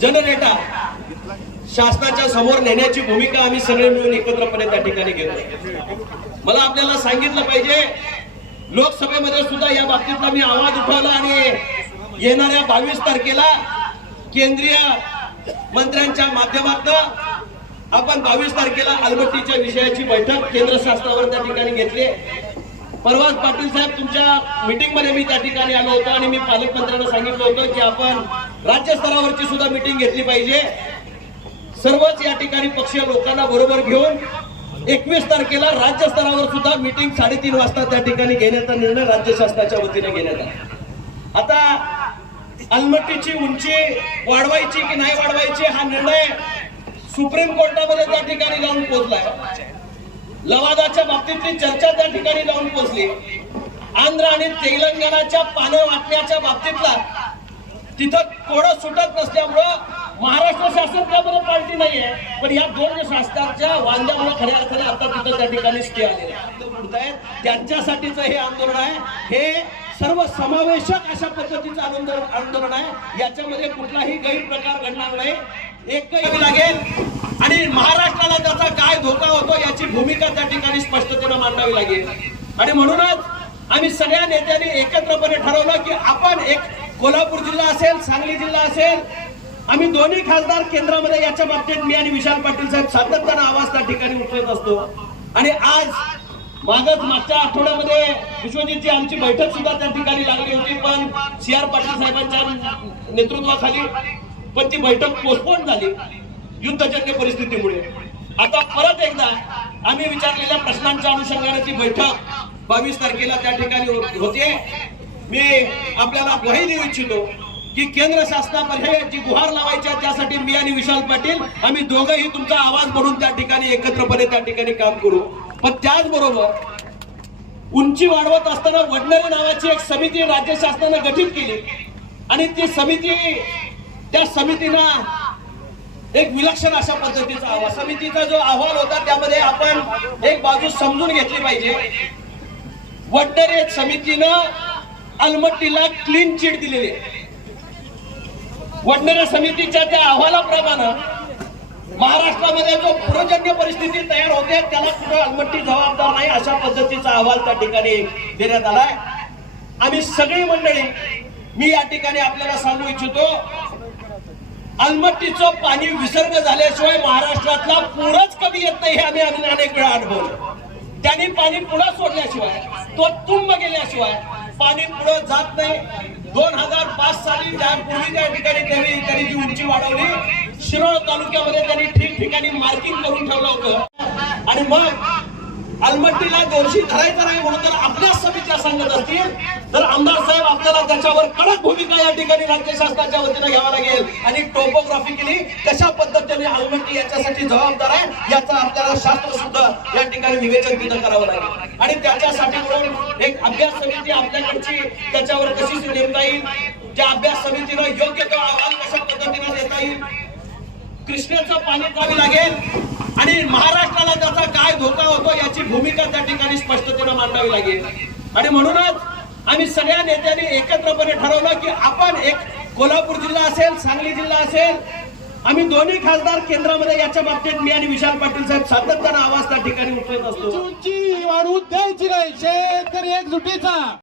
जनरेटा शासनाच्या समोर नेण्याची भूमिका आम्ही सगळे मिळून एकत्रपणे त्या ठिकाणी घेतो. मला आपल्याला सांगितलं पाहिजे लोकसभेमध्ये सुद्धा या बाबतीतला मी आवाज उठवला आणि येणाऱ्या बावीस तारखेला केंद्रीय मंत्र्यांच्या माध्यमातून आपण बावीस तारखेला अलमट्टीच्या विषयाची बैठक केंद्र शासनावर त्या ठिकाणी घेतली परवाच पाटील साहेब तुमच्या मीटिंगमध्ये मी त्या ठिकाणी आलो होतो आणि मी पालकमंत्र्यांना सांगितलं होतं की आपण राज्य स्तरावरची सुद्धा मीटिंग घेतली पाहिजे. सर्वच या ठिकाणी पक्षीय लोकांना बरोबर घेऊन एकवीस तारखेला राज्य स्तरावर सुद्धा मीटिंग साडेतीन वाजता त्या ठिकाणी घेण्याचा निर्णय राज्य शासनाच्या वतीने घेण्यात आला. आता अलमट्टीची उंची वाढवायची की नाही वाढवायची हा निर्णय सुप्रीम कोर्टामध्ये त्या ठिकाणी जाऊन पोहोचलाय. लवादाच्या बाबतीतली चर्चा त्या ठिकाणी जाऊन पोहोचली आंध्र आणि तेलंगणाच्या पानं वाटण्याच्या बाबतीतला तिथं कोडं सुटत नसल्यामुळं महाराष्ट्र शासन त्यामध्ये पार्टी नाहीये. पण या दोन शासनाच्या वांद्यामुळे खऱ्या अर्थाने आता तिथं त्या ठिकाणी स्टे आले त्यांच्यासाठीच हे आंदोलन आहे. हे सर्व समावेशक अशा पद्धतीचं आंदोलन आंदोलन आहे. याच्यामध्ये कुठलाही गैरप्रकार घडणार नाही. एकही लागेल. आणि महाराष्ट्राला त्याचा काय धोका होतो याची भूमिका त्या ठिकाणी स्पष्टतेनं मांडावी लागेल. आणि म्हणूनच आम्ही सगळ्या नेत्यांनी एकत्रपणे ठरवलं की आपण एक कोल्हापूर जिल्हा असेल सांगली जिल्हा असेल आम्ही दोन्ही खासदार केंद्रामध्ये याच्या बाबतीत मी आणि विशाल पाटील साहेब सातत्यानं आवाज त्या ठिकाणी उठवत असतो. आणि आज मागच मागच्या आठवड्यामध्ये विश्वजितची आमची बैठक सुद्धा त्या ठिकाणी लागली होती पण सी आर पाटील साहेबांच्या नेतृत्वाखाली पण ती बैठक पोस्टपोन झाली युद्धजन्य परिस्थितीमुळे. आता परत एकदा आम्ही विचारलेल्या प्रश्नांच्या अनुषंगाने ती बैठक बावीस तारखेला त्या ठिकाणी हो-, होते. मी आपल्याला ग्वाही देऊ इच्छितो की केंद्र शासनामध्ये जी गुहार लावायची त्यासाठी मी आणि विशाल पाटील आम्ही दोघंही तुमचा आवाज म्हणून त्या ठिकाणी एकत्रपणे त्या ठिकाणी काम करू. पण त्याचबरोबर उंची वाढवत असताना वडनेरे नावाची एक समिती राज्य शासनानं गठीत केली. आणि ती समिती त्या समितीनं एक विलक्षण अशा पद्धतीचा अहवाल समितीचा जो अहवाल होता त्यामध्ये आपण एक बाजू समजून घेतली पाहिजे. वड्डरे समितीनं अलमट्टीला क्लीन चिट दिलेली आहे. वडनेरे समितीच्या त्या अहवालाप्रमाणे महाराष्ट्रामध्ये जो पूरजन्य परिस्थिती तयार होते त्याला कुठं अलमट्टी जबाबदार नाही अशा पद्धतीचा अहवाल त्या ठिकाणी देण्यात आलाय. आम्ही सगळी मंडळी मी या ठिकाणी आपल्याला सांगू इच्छितो अलमट्टीचं पाणी विसर्ग झाल्याशिवाय महाराष्ट्रातला पूरच कमी येत नाही हे आम्ही अजून अनेक वेळा अनुभवलं. त्यांनी पाणी पुढे सोडल्याशिवाय तो तुंब गेल्याशिवाय पाणी पुढे जात नाही. दोन हजार पाच साली त्या पूर्वी त्या ठिकाणी त्यांनी त्यांनी जी उंची वाढवली शिरोळ तालुक्यामध्ये त्यांनी ठिकठिकाणी मार्किंग करून ठेवलं होतं. आणि मग अलमट्टीला दोनशे धरायचं नाही म्हणून तर आपल्या समिती सांगत असतील तर आमदार साहेब आपल्याला त्याच्यावर कडक भूमिका या ठिकाणी राज्य शासनाच्या वतीनं घ्यावा लागेल. आणि टोपोग्राफिकली कशा पद्धतीने अलमट्टी याच्यासाठी जबाबदार आहे याचा आपल्याला शास्त्र सुद्धा या ठिकाणी निवेदन तिथं करावं लागेल. आणि त्याच्यासाठी म्हणून एक अभ्यास समिती आपल्याकडची त्याच्यावर कशी नेमता येईल त्या अभ्यास समितीनं योग्य तो अहवाल कशा पद्धतीने देता येईल कृष्णेचं पाणी द्यावी लागेल आणि महाराष्ट्राला त्याचा काय धोका होतो याची भूमिका त्या ठिकाणी स्पष्टतेनं मांडावी लागेल. आणि म्हणूनच आम्ही सगळ्या नेत्यांनी एकत्रपणे ठरवलं की आपण एक कोल्हापूर जिल्हा असेल सांगली जिल्हा असेल आम्ही दोन्ही खासदार केंद्रामध्ये याच्या बाबतीत मी आणि विशाल पाटील साहेब सातत्यानं आवाज त्या ठिकाणी उठवत असतो. उंची द्यायची नाही शेतकरी एकजुटीचा.